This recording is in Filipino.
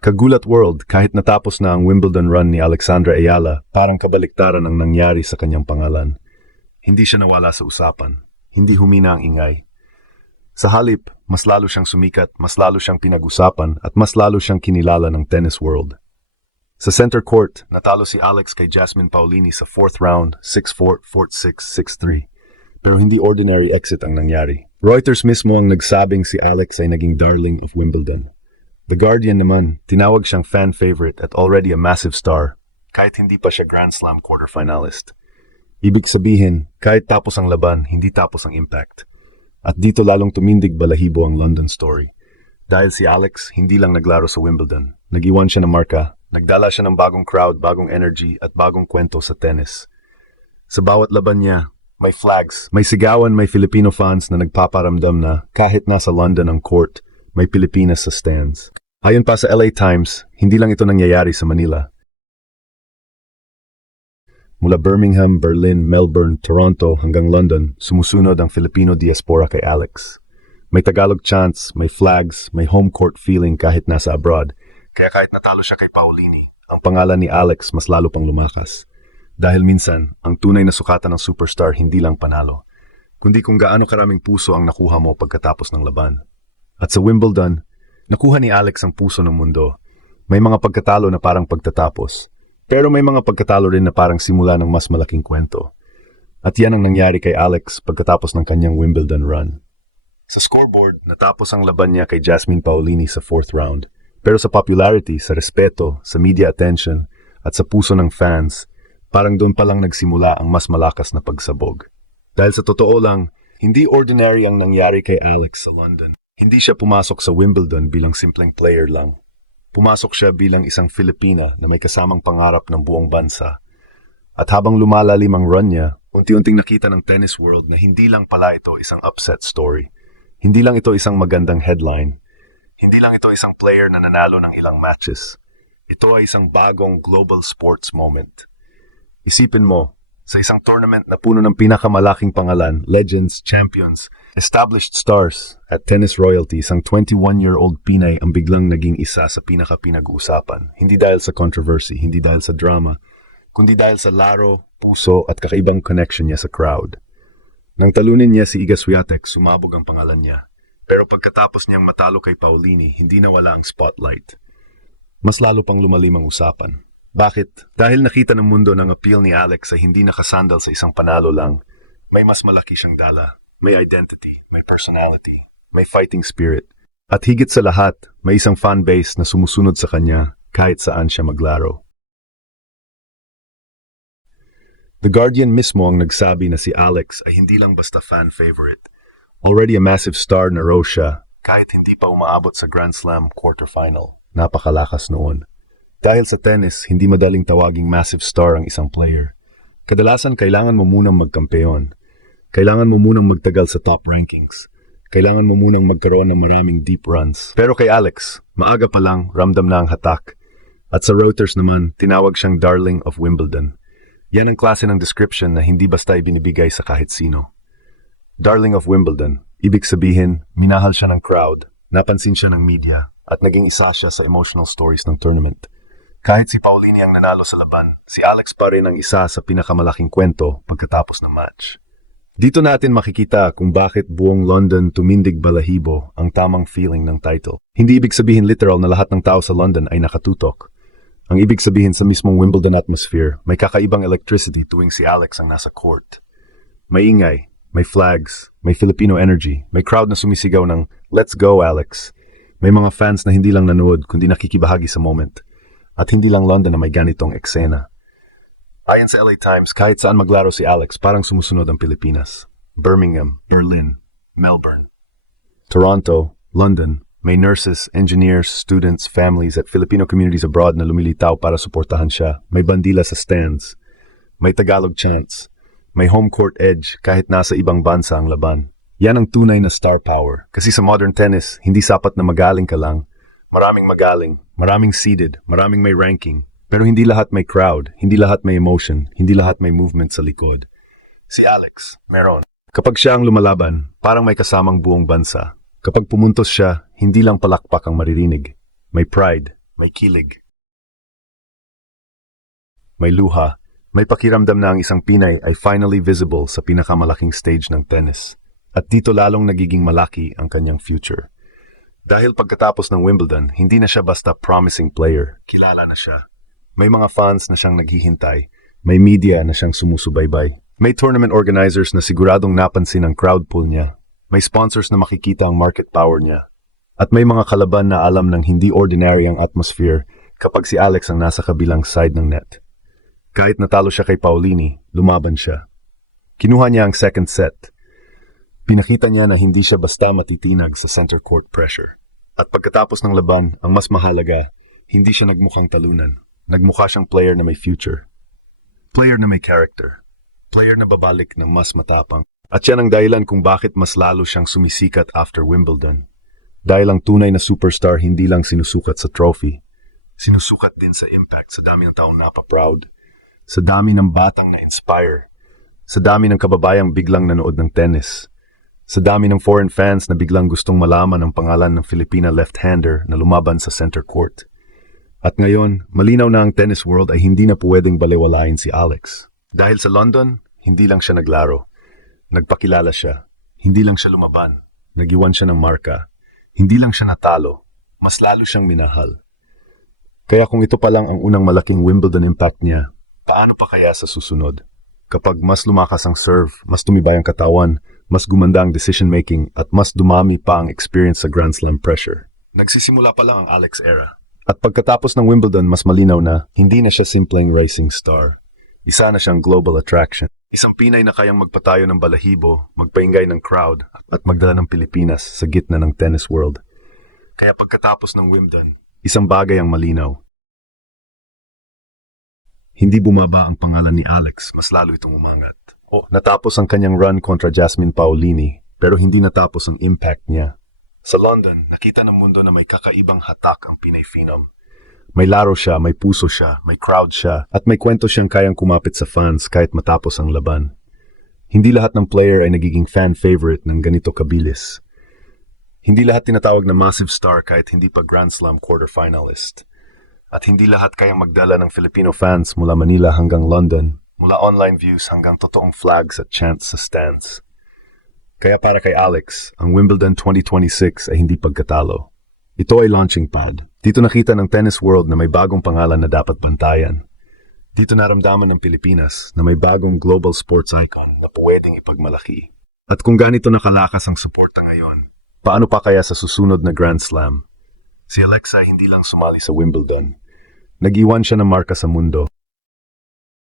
Kagulat world, kahit natapos na ang Wimbledon run ni Alexandra Ayala, parang kabaliktaran ang nangyari sa kanyang pangalan. Hindi siya nawala sa usapan. Hindi humina ang ingay. Sa halip, mas lalo siyang sumikat, mas lalo siyang pinag-usapan, at mas lalo siyang kinilala ng tennis world. Sa center court, natalo si Alex kay Jasmine Paolini sa 4th round, 6-4, 4-6, 6-3. Pero hindi ordinary exit ang nangyari. Reuters mismo ang nagsabing si Alex ay naging darling of Wimbledon. The Guardian naman, tinawag siyang fan favorite at already a massive star, kahit hindi pa siya Grand Slam quarterfinalist. Ibig sabihin, kahit tapos ang laban, hindi tapos ang impact. At dito lalong tumindig balahibo ang London story. Dahil si Alex hindi lang naglaro sa Wimbledon, nag-iwan siya ng marka, nagdala siya ng bagong crowd, bagong energy at bagong kwento sa tennis. Sa bawat laban niya, may flags, may sigawan, may Filipino fans na nagpaparamdam na kahit nasa London ang court, may Pilipinas sa stands. Ayon pa sa LA Times, hindi lang ito nangyayari sa Manila. Mula Birmingham, Berlin, Melbourne, Toronto hanggang London, sumusunod ang Filipino diaspora kay Alex. May Tagalog chants, may flags, may home court feeling kahit nasa abroad. Kaya kahit natalo siya kay Paolini, ang pangalan ni Alex mas lalo pang lumakas. Dahil minsan, ang tunay na sukatan ng superstar hindi lang panalo, kundi kung gaano karaming puso ang nakuha mo pagkatapos ng laban. At sa Wimbledon, nakuha ni Alex ang puso ng mundo. May mga pagkatalo na parang pagtatapos, pero may mga pagkatalo rin na parang simula ng mas malaking kwento. At yan ang nangyari kay Alex pagkatapos ng kanyang Wimbledon run. Sa scoreboard, natapos ang laban niya kay Jasmine Paolini sa 4th round. Pero sa popularity, sa respeto, sa media attention, at sa puso ng fans, parang doon pa lang nagsimula ang mas malakas na pagsabog. Dahil sa totoo lang, hindi ordinary ang nangyari kay Alex sa London. Hindi siya pumasok sa Wimbledon bilang simpleng player lang. Pumasok siya bilang isang Filipina na may kasamang pangarap ng buong bansa. At habang lumalalim ang run niya, unti-unting nakita ng tennis world na hindi lang pala ito isang upset story. Hindi lang ito isang magandang headline. Hindi lang ito isang player na nanalo ng ilang matches. Ito ay isang bagong global sports moment. Isipin mo, sa isang tournament na puno ng pinakamalaking pangalan, legends, champions, established stars, at tennis royalty, isang 21-year-old Pinay ang biglang naging isa sa pinaka-pinag-uusapan. Hindi dahil sa controversy, hindi dahil sa drama, kundi dahil sa laro, puso, at kakaibang connection niya sa crowd. Nang talunin niya si Iga Swiatek, sumabog ang pangalan niya. Pero pagkatapos niyang matalo kay Paolini, hindi nawala ang spotlight. Mas lalo pang lumalim ang usapan. Bakit? Dahil nakita ng mundo ng appeal ni Alex ay hindi nakasandal sa isang panalo lang. May mas malaki siyang dala. May identity, may personality, may fighting spirit. At higit sa lahat, may isang fanbase na sumusunod sa kanya kahit saan siya maglaro. The Guardian mismo ang nagsabi na si Alex ay hindi lang basta fan favorite. Already a massive star na raw siya kahit hindi pa umaabot sa Grand Slam quarterfinal. Napakalakas noon. Dahil sa tennis, hindi madaling tawaging massive star ang isang player. Kadalasan, kailangan mo munang magkampeon. Kailangan mo munang magtagal sa top rankings. Kailangan mo munang magkaroon ng maraming deep runs. Pero kay Alex, maaga pa lang, ramdam na ang hatak. At sa Reuters naman, tinawag siyang darling of Wimbledon. Yan ang klase ng description na hindi basta ibinibigay sa kahit sino. Darling of Wimbledon, ibig sabihin, minahal siya ng crowd, napansin siya ng media, at naging isa siya sa emotional stories ng tournament. Kahit si Paolini ang nanalo sa laban, si Alex pa rin ang isa sa pinakamalaking kwento pagkatapos ng match. Dito natin makikita kung bakit buong London tumindig balahibo ang tamang feeling ng title. Hindi ibig sabihin literal na lahat ng tao sa London ay nakatutok. Ang ibig sabihin sa mismong Wimbledon atmosphere, may kakaibang electricity tuwing si Alex ang nasa court. May ingay, may flags, may Filipino energy, may crowd na sumisigaw ng "Let's go, Alex!" May mga fans na hindi lang nanood kundi nakikibahagi sa moment. At hindi lang London na may ganitong eksena. Ayon sa LA Times, kahit saan maglaro si Alex, parang sumusunod ang Pilipinas. Birmingham, Berlin, Melbourne, Toronto, London, may nurses, engineers, students, families at Filipino communities abroad na lumilitaw para suportahan siya. May bandila sa stands. May Tagalog chants. May home court edge kahit nasa ibang bansa ang laban. Yan ang tunay na star power. Kasi sa modern tennis, hindi sapat na magaling ka lang. Maraming magaling, maraming seeded, maraming may ranking. Pero hindi lahat may crowd, hindi lahat may emotion, hindi lahat may movement sa likod. Si Alex, meron. Kapag siya ang lumalaban, parang may kasamang buong bansa. Kapag pumuntos siya, hindi lang palakpak ang maririnig. May pride, may kilig. May luha, may pakiramdam na ang isang Pinay ay finally visible sa pinakamalaking stage ng tennis. At dito lalong nagiging malaki ang kanyang future. Dahil pagkatapos ng Wimbledon, hindi na siya basta promising player. Kilala na siya. May mga fans na siyang naghihintay. May media na siyang sumusubaybay. May tournament organizers na siguradong napansin ang crowd pool niya. May sponsors na makikita ang market power niya. At may mga kalaban na alam ng hindi ordinary ang atmosphere kapag si Alex ang nasa kabilang side ng net. Kahit natalo siya kay Paulini, lumaban siya. Kinuha niya ang second set. Pinakita niya na hindi siya basta matitinag sa center court pressure. At pagkatapos ng laban, ang mas mahalaga, hindi siya nagmukhang talunan. Nagmukha siyang player na may future. Player na may character. Player na babalik ng mas matapang. At yan ang dahilan kung bakit mas lalo siyang sumisikat after Wimbledon. Dahil ang tunay na superstar hindi lang sinusukat sa trophy. Sinusukat din sa impact sa dami ng taong napaproud. Sa dami ng batang na-inspire. Sa dami ng kababayang biglang nanood ng tennis. Sa dami ng foreign fans na biglang gustong malaman ang pangalan ng Filipina left-hander na lumaban sa center court. At ngayon, malinaw na ang tennis world ay hindi na pwedeng balewalain si Alex. Dahil sa London, hindi lang siya naglaro. Nagpakilala siya. Hindi lang siya lumaban. Nagiwan siya ng marka. Hindi lang siya natalo. Mas lalo siyang minahal. Kaya kung ito pa lang ang unang malaking Wimbledon impact niya, paano pa kaya sa susunod? Kapag mas lumakas ang serve, mas tumibay ang katawan, mas gumanda ang decision-making at mas dumami pa ang experience sa Grand Slam pressure. Nagsisimula pa lang ang Alex era. At pagkatapos ng Wimbledon, mas malinaw na hindi na siya simpleng racing star. Isa na siyang global attraction. Isang Pinay na kayang magpatayo ng balahibo, magpaingay ng crowd at magdala ng Pilipinas sa gitna ng tennis world. Kaya pagkatapos ng Wimbledon, isang bagay ang malinaw. Hindi bumaba ang pangalan ni Alex, mas lalo itong umangat. Natapos ang kanyang run kontra Jasmine Paolini, pero hindi natapos ang impact niya. Sa London, nakita ng mundo na may kakaibang hatak ang Pinay Phenom. May laro siya, may puso siya, may crowd siya, at may kwento siyang kayang kumapit sa fans kahit matapos ang laban. Hindi lahat ng player ay nagiging fan favorite ng ganito kabilis. Hindi lahat tinatawag na massive star kahit hindi pa Grand Slam quarterfinalist. At hindi lahat kayang magdala ng Filipino fans mula Manila hanggang London, mula online views hanggang totoong flags at chants sa stands. Kaya para kay Alex, ang Wimbledon 2026 ay hindi pagkatalo. Ito ay launching pad. Dito nakita ng tennis world na may bagong pangalan na dapat bantayan. Dito naramdaman ng Pilipinas na may bagong global sports icon na pwedeng ipagmalaki. At kung ganito nakalakas ang suporta ngayon, paano pa kaya sa susunod na Grand Slam? Si Alexa ay hindi lang sumali sa Wimbledon. Nag-iwan siya ng marka sa mundo.